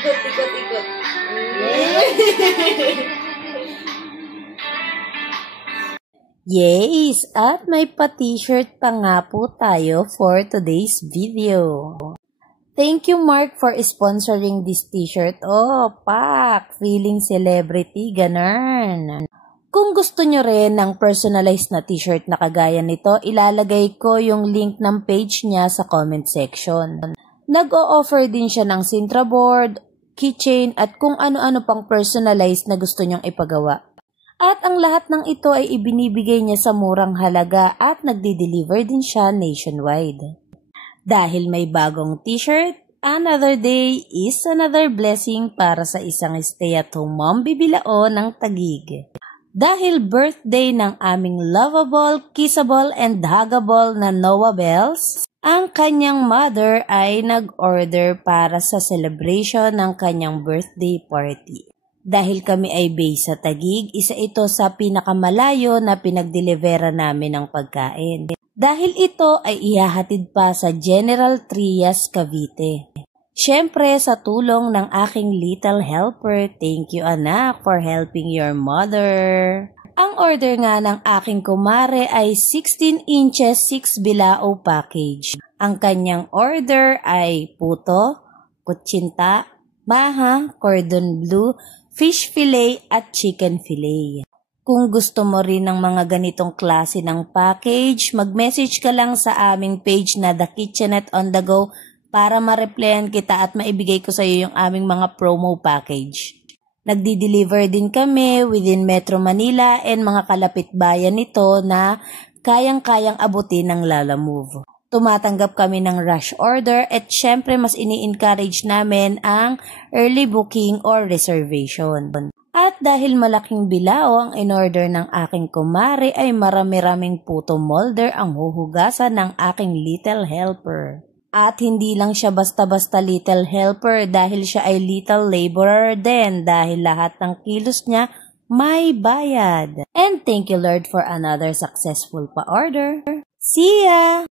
Ikot, ikot, ikot. Yes! At may pa-t-shirt pa nga po tayo for today's video. Thank you, Mark, for sponsoring this t-shirt. Oh, pak! Feeling celebrity, ganun. Kung gusto nyo rin ng personalized na t-shirt na kagaya nito, ilalagay ko yung link ng page niya sa comment section. Nag-o-offer din siya ng Sintra board, keychain, at kung ano-ano pang personalized na gusto nyong ipagawa. At ang lahat ng ito ay ibinibigay niya sa murang halaga at nagdi-deliver din siya nationwide. Dahil may bagong t-shirt, another day is another blessing para sa isang stay-at-home mom bibilao ng Taguig. Dahil birthday ng aming lovable, kissable, and huggable na Noah Bells, ang kanyang mother ay nag-order para sa celebration ng kanyang birthday party. Dahil kami ay based sa Taguig, isa ito sa pinakamalayo na pinagdelivera namin ng pagkain. Dahil ito ay ihahatid pa sa General Trias, Cavite. Siyempre, sa tulong ng aking little helper, thank you anak for helping your mother. Ang order nga ng aking kumare ay 16 inches 6 bilao package. Ang kanyang order ay puto, kutsinta, maha, cordon bleu, fish fillet at chicken fillet. Kung gusto mo rin ng mga ganitong klase ng package, mag-message ka lang sa aming page na The Kitchenette on the Go para ma-replyan kita at maibigay ko sa iyo yung aming mga promo package. Nagdi-deliver din kami within Metro Manila and mga kalapit bayan nito na kayang-kayang abutin ng Lalamove. Tumatanggap kami ng rush order at syempre mas ini-encourage namin ang early booking or reservation. At dahil malaking bilao ang in-order ng aking kumare ay marami-raming puto molder ang huhugasan ng aking little helper. At hindi lang siya basta-basta little helper dahil siya ay little laborer din dahil lahat ng kilos niya may bayad. And thank you Lord for another successful pa-order. See ya!